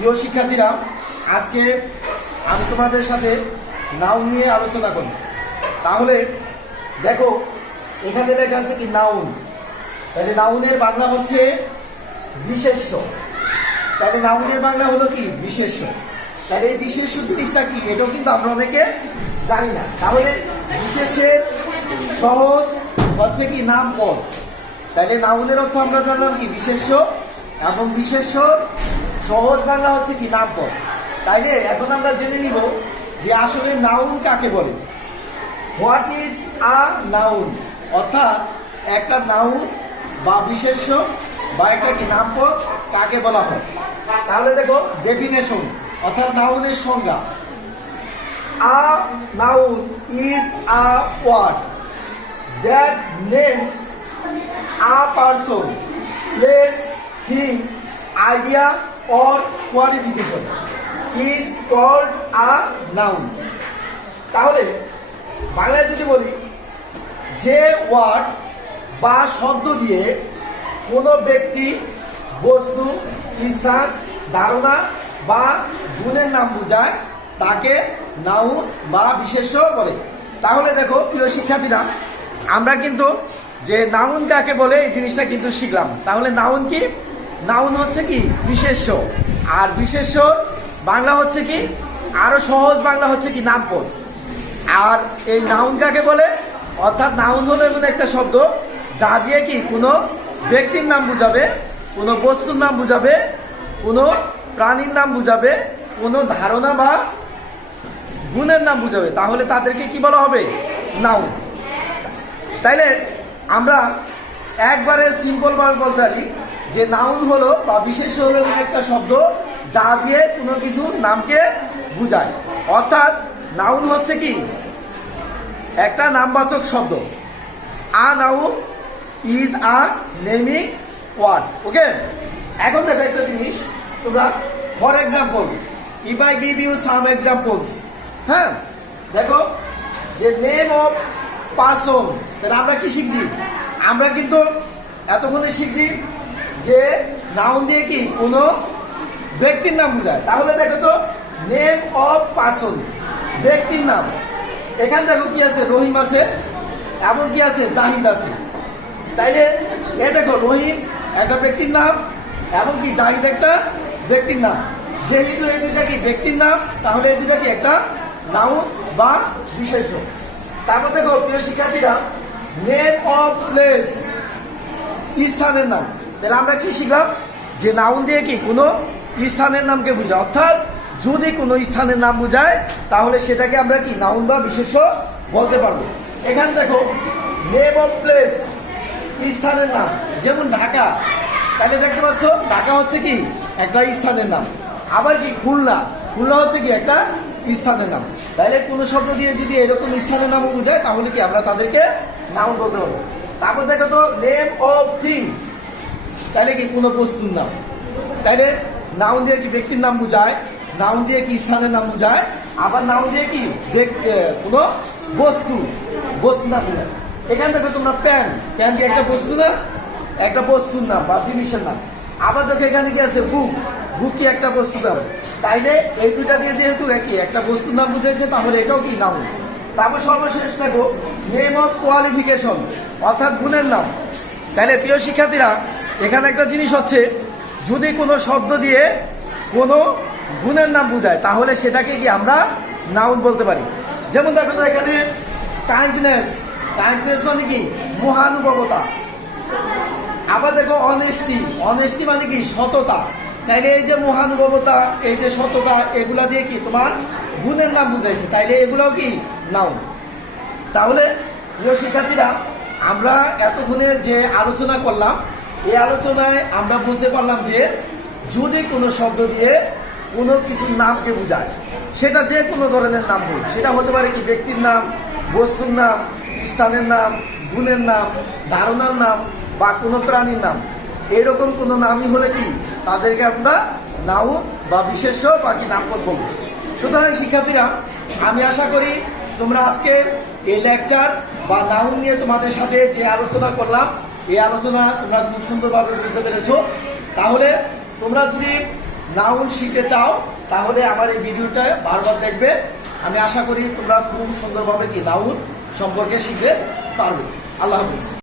প্রিয় শিক্ষার্থীরা, আজকে আমি তোমাদের সাথে নাউন নিয়ে আলোচনা করব। তাহলে দেখো, এখানে লেখা আছে কি নাউন? তাহলে নাউনের বাংলা হচ্ছে বিশেষ্য। তাহলে নাউনের বাংলা হলো কি? বিশেষ্য। তাহলে এই বিশেষ্য জিনিসটা কি? এটাও কিন্তু আমরা অনেকে জানি না। তাহলে বিশেষের সহজ হচ্ছে কি? নাম পদ তাহলে নাউনের অর্থ আমরা জানলাম কি? বিশেষ্য এবং বিশেষ্য সহজ বাংলা হচ্ছে কি নাম পদ তাইলে এখন আমরা জেনে নিব যে আসলে নাউন কাকে বলে? হোয়াট ইজ আ নাউন অর্থাৎ একটা নাউন বা বিশেষ্য বা একটা কি নামপদ কাকে বলা হয়? তাহলে দেখো ডেফিনেশন অর্থাৎ নাউনের সংজ্ঞা। A noun is a word that names a person place thing idea or qualification is called a noun তাহলে, বাংলায় যদি বলি, যে ওয়ার্ড বা শব্দ দিয়ে কোনো ব্যক্তি, বস্তু, স্থান, ধারণা বা গুণের নাম বোঝায়, তাকে নাউন বা বিশেষ্য বলে। তাহলে দেখো, প্রিয় শিক্ষার্থীরা, আমরা কিন্তু যে নাউন কাকে বলে, এই জিনিসটা কিন্তু শিখলাম। তাহলে নাউন কি? নাউন হচ্ছে কি? বিশেষ্য আর বিশেষ্য বাংলা হচ্ছে কি? আরও সহজ বাংলা হচ্ছে কি? নামপদ আর এই নাউন কাকে বলে? অর্থাৎ নাউন হলো এমন একটা শব্দ যা দিয়ে কি? কোনো ব্যক্তির নাম বুঝাবে, কোনো বস্তুর নাম বুঝাবে, কোনো প্রাণীর নাম বুঝাবে, কোনো ধারণা বা গুণের নাম বুঝাবে। তাহলে তাদেরকে কি বলা হবে? নাউন। তাইলে আমরা একবারে সিম্পল ভাবে বলতে পারি। যে নাউন হলো বা বিশেষ হলো একটা শব্দ যা দিয়ে কোনো কিছু নামকে বোঝায়। অর্থাৎ নাউন হচ্ছে কি? একটা নামবাচক শব্দ। A noun is a naming word. Okay? এখন দেখো একটা জিনিস। তোমরা for example if I give you some examples হ্যাঁ? দেখো, যে নেম অফ পার্সন তাহলে আমরা কি শিখছি? আমরা কিন্তু এতক্ষণে শিখছি যে নাউন দিয়ে কি কোনো ব্যক্তির নাম বোঝায়? তাহলে দেখো তো নেম অফ পার্সন ব্যক্তির নাম। এখানে দেখো কি আছে? রহিম আছে, এমন কি আছে? জাহিদ আছে। তাইলে এ দেখো, রহিম একটা ব্যক্তির নাম এবং কি জাহিদ একটা ব্যক্তির নাম। যেহেতু এই দুটা কি ব্যক্তির নাম, তাহলে এই দুটা কি একটা নাউন বা বিশেষ তারপর দেখো, প্রিয় শিক্ষার্থীরা নেম অফ প্লেস স্থানের নাম। তাহলে আমরা কি শিখলাম? যে নাউন দিয়ে কি কোনো স্থানের নামকে বোঝায়। অর্থাৎ যদি কোনো স্থানের নাম বোঝায়, তাহলে সেটাকে আমরা কি নাউন বা বিশেষ্য বলতে পারব। এখানে দেখো নেম অফ প্লেস স্থানের নাম, যেমন ঢাকা। তাহলে দেখতে পাচ্ছ, ঢাকা হচ্ছে কি? একটা স্থানের নাম। আবার কি? খুলনা। খুলনা হচ্ছে কি? একটা স্থানের নাম। তাহলে কোনো শব্দ দিয়ে যদি এরকম স্থানের নামও বোঝায়, তাহলে কি আমরা তাদেরকে নাউন বলতে পারব? তারপর দেখো তো নেম অফ থিং তাহলে কি কোনো বস্তুর নাম তাইলে নাউন দিয়ে কি ব্যক্তির নাম বোঝায়? নাউন দিয়ে কি স্থানের নাম বোঝায়? আবার নাউন দিয়ে কি কোনো বস্তু বস্তু নাম বোঝায়। এখানে দেখো তোমরা প্যান প্যান কি একটা বস্তু না? একটা বস্তুর নাম বা জিনিসের নাম। আবার দেখো এখানে কি আছে বুক বুক কি একটা বস্তু নাম? তাইলে এই দুটা দিয়ে যেহেতু একই, একটা বস্তুর নাম বুঝেছে তাহলে এটাও কি নাউন তারপর সর্বশেষ দেখো নেম অফ কোয়ালিফিকেশন অর্থাৎ গুণের নাম। তাহলে প্রিয় শিক্ষার্থীরা এখানে একটা জিনিস হচ্ছে, যদি কোনো শব্দ দিয়ে কোনো গুণের নাম বোঝায়, তাহলে সেটাকে কি আমরা নাউন বলতে পারি? যেমন দেখো তো এখানে কাইন্ডনেস কাইন্ডনেস মানে কি? মহানুভবতা। আবার দেখো অনেস্টি অনেস্টি মানে কি? সততা। তাইলে এই যে মহানুভবতা, এই যে সততা, এগুলা দিয়ে কি তোমার গুণের নাম বুঝাইছে? তাইলে এগুলাও কি? নাউন তাহলে প্রিয় শিক্ষার্থীরা, আমরা এতক্ষণে যে আলোচনা করলাম এই আলোচনায় আমরা বুঝতে পারলাম যে যদি কোনো শব্দ দিয়ে কোনো কিছুর নামকে বোঝায়, সেটা যে কোনো ধরনের নাম হোক, সেটা হতে পারে কি ব্যক্তির নাম, বস্তুর নাম, স্থানের নাম, গুণের নাম, ধারণার নাম বা কোনো প্রাণীর নাম, এরকম কোনো নামই হলে কি তাদেরকে আমরা নাউন বা বিশেষ্য বা কি নামপদ বলব। সুতরাং শিক্ষার্থীরা, আমি আশা করি তোমরা আজকের এই লেকচার বা নাউন নিয়ে তোমাদের সাথে যে আলোচনা করলাম এই আলোচনা তোমরা খুব সুন্দরভাবে বুঝতে পেরেছ। তাহলে তোমরা যদি নাউন শিখতে চাও, তাহলে আমার এই ভিডিওটা বারবার দেখবে। আমি আশা করি তোমরা খুব সুন্দরভাবে কি নাউন সম্পর্কে শিখতে পারবে। আল্লাহ হাফিজ।